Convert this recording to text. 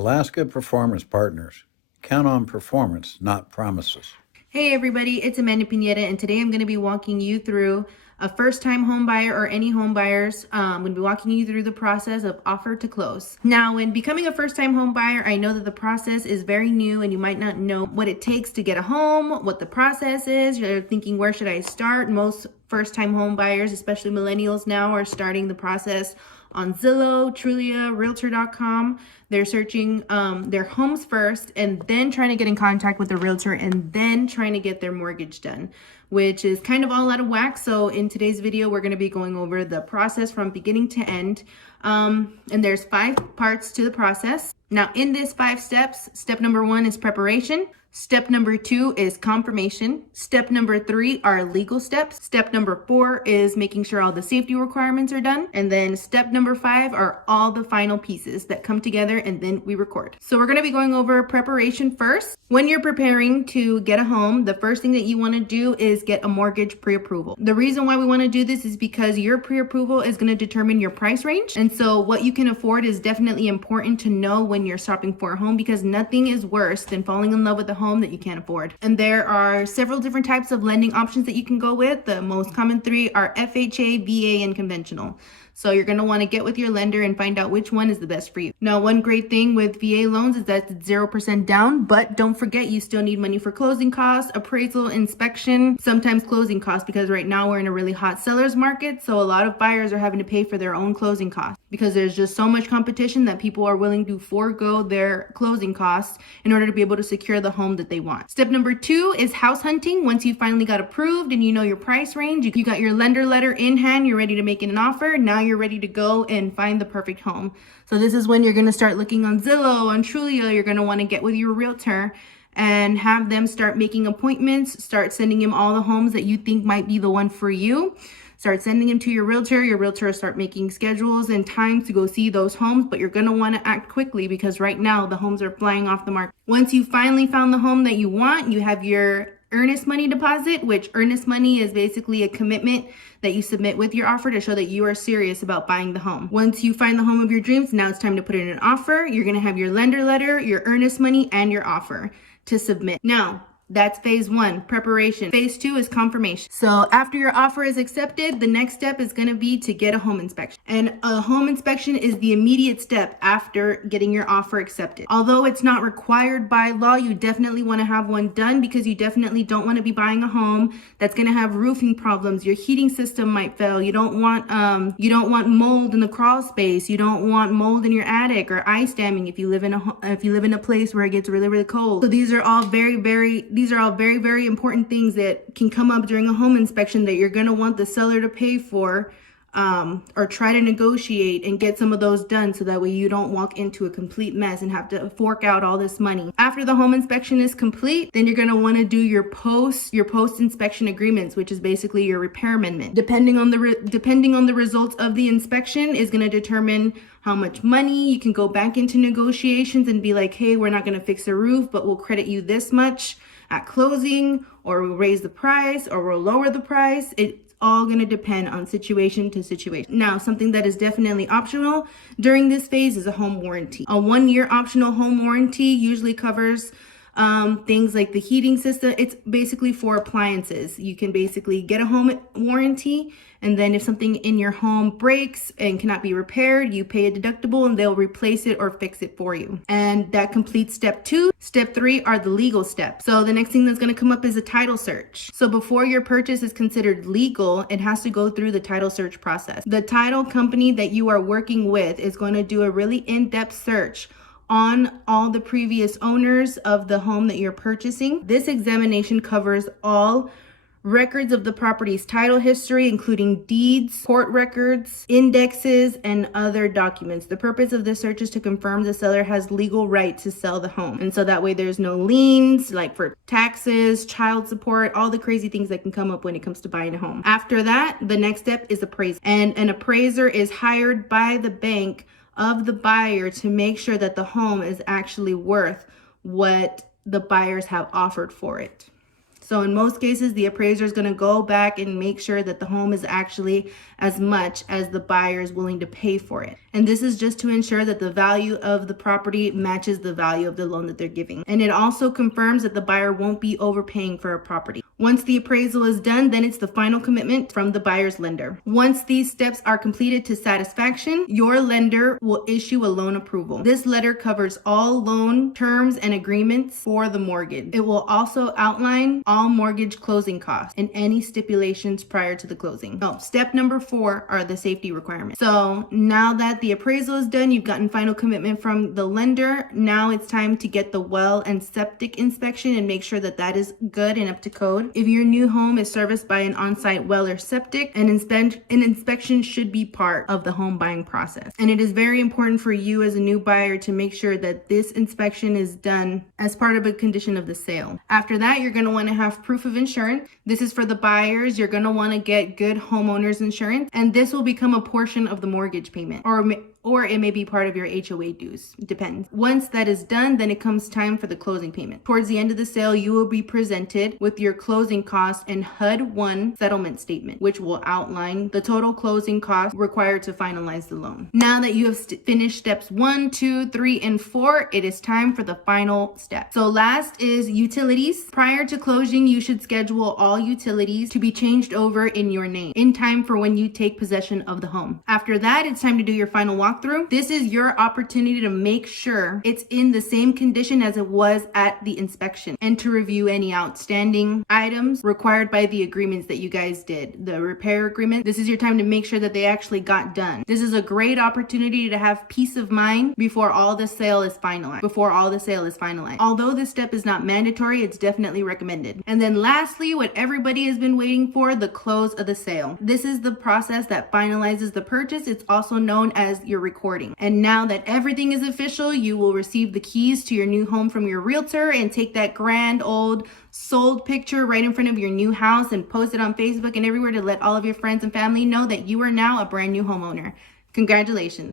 Alaskanperformance Partners. Count on performance, not promises. Hey everybody, it's Amanda Pineda, and today I'm going to be walking you through a first-time home buyer or any home buyers. I'm going to be walking you through the process of offer to close. Now, when becoming a first-time home buyer, I know that the process is very new and you might not know what it takes to get a home, what the process is. You're thinking, where should I start? Most first-time home buyers, especially millennials now, are starting the process on Zillow, Trulia, Realtor.com. They're searching their homes first and then trying to get in contact with the realtor and then trying to get their mortgage done, which is kind of all out of whack. So in today's video, we're going to be going over the process from beginning to end. And there's 5 parts to the process. Now in this 5 steps, step number 1 is preparation. Step number 2 is confirmation. Step number 3 are legal steps. Step number 4 is making sure all the safety requirements are done. And then step number 5 are all the final pieces that come together and then we record. So we're going to be going over preparation first. When you're preparing to get a home, the first thing that you want to do is get a mortgage pre-approval. The reason why we want to do this is because your pre-approval is going to determine your price range. And so what you can afford is definitely important to know when you're shopping for a home, because nothing is worse than falling in love with a home that you can't afford. And there are several different types of lending options that you can go with. The most common 3 are FHA, VA, and conventional. So you're going to want to get with your lender and find out which one is the best for you. Now, one great thing with VA loans is that it's 0% down, but don't forget you still need money for closing costs, appraisal, inspection, sometimes closing costs, because right now we're in a really hot seller's market. So a lot of buyers are having to pay for their own closing costs because there's just so much competition that people are willing to forego their closing costs in order to be able to secure the home that they want. Step number 2 is house hunting. Once you finally got approved and you know your price range, you got your lender letter in hand, you're ready to make an offer. Now you're ready to go and find the perfect home. So this is when you're going to start looking on Zillow, on Trulia. You're going to want to get with your realtor and have them start making appointments, start sending him all the homes that you think might be the one for you. Start sending them to your realtor will start making schedules and times to go see those homes, but you're going to want to act quickly because right now the homes are flying off the market. Once you finally found the home that you want, you have your earnest money deposit, which earnest money is basically a commitment that you submit with your offer to show that you are serious about buying the home. Once you find the home of your dreams, now it's time to put in an offer. You're going to have your lender letter, your earnest money, and your offer to submit. Now, that's phase 1, preparation. Phase 2 is confirmation. So after your offer is accepted, the next step is going to be to get a home inspection. And a home inspection is the immediate step after getting your offer accepted. Although it's not required by law, you definitely want to have one done because you definitely don't want to be buying a home that's going to have roofing problems. Your heating system might fail. You don't want mold in the crawl space. You don't want mold in your attic or ice damming if you live in a place where it gets really, really cold. So these are all very, very important things that can come up during a home inspection that you're going to want the seller to pay for or try to negotiate and get some of those done so that way you don't walk into a complete mess and have to fork out all this money. After the home inspection is complete, then you're going to want to do your post inspection agreements, which is basically your repair amendment. Depending on the results of the inspection is going to determine how much money you can go back into negotiations and be like, hey, we're not going to fix the roof, but we'll credit you this much at closing, or we'll raise the price, or we'll lower the price. It's all going to depend on situation to situation. Now, something that is definitely optional during this phase is a home warranty. A 1-year optional home warranty usually covers things like the heating system. It's basically for appliances. You can basically get a home warranty, and then if something in your home breaks and cannot be repaired, you pay a deductible and they'll replace it or fix it for you. And that completes step 2. Step 3 are the legal steps. So the next thing that's going to come up is a title search. So before your purchase is considered legal, it has to go through the title search process. The title company that you are working with is going to do a really in-depth search on all the previous owners of the home that you're purchasing. This examination covers all records of the property's title history, including deeds, court records, indexes, and other documents. The purpose of this search is to confirm the seller has legal right to sell the home. And so that way there's no liens, like for taxes, child support, all the crazy things that can come up when it comes to buying a home. After that, the next step is appraisal. And an appraiser is hired by the bank of the buyer to make sure that the home is actually worth what the buyers have offered for it. So in most cases, the appraiser is going to go back and make sure that the home is actually as much as the buyer is willing to pay for it. And this is just to ensure that the value of the property matches the value of the loan that they're giving. And it also confirms that the buyer won't be overpaying for a property. Once the appraisal is done, then it's the final commitment from the buyer's lender. Once these steps are completed to satisfaction, your lender will issue a loan approval. This letter covers all loan terms and agreements for the mortgage. It will also outline all mortgage closing costs and any stipulations prior to the closing. Step number 4 are the safety requirements. So now that the appraisal is done, you've gotten final commitment from the lender. Now it's time to get the well and septic inspection and make sure that that is good and up to code. If your new home is serviced by an on-site well or septic, an inspection should be part of the home buying process. And it is very important for you as a new buyer to make sure that this inspection is done as part of a condition of the sale. After that, you're going to want to have proof of insurance. This is for the buyers. You're going to want to get good homeowners insurance, and this will become a portion of the mortgage payment, or it may be part of your HOA dues. It depends. Once that is done, then it comes time for the closing payment. Towards the end of the sale, you will be presented with your closing costs and HUD-1 settlement statement, which will outline the total closing costs required to finalize the loan. Now that you have finished steps 1, 2, 3, and 4, it is time for the final step. So last is utilities. Prior to closing, you should schedule all utilities to be changed over in your name in time for when you take possession of the home. After that, it's time to do your final walkthrough. This is your opportunity to make sure it's in the same condition as it was at the inspection and to review any outstanding items required by the agreements that you guys did. The repair agreement, this is your time to make sure that they actually got done. This is a great opportunity to have peace of mind before all the sale is finalized. Although this step is not mandatory, it's definitely recommended. And then lastly, what everybody has been waiting for, the close of the sale. This is the process that finalizes the purchase. It's also known as your recording. And now that everything is official, you will receive the keys to your new home from your realtor and take that grand old sold picture right in front of your new house and post it on Facebook and everywhere to let all of your friends and family know that you are now a brand new homeowner. Congratulations.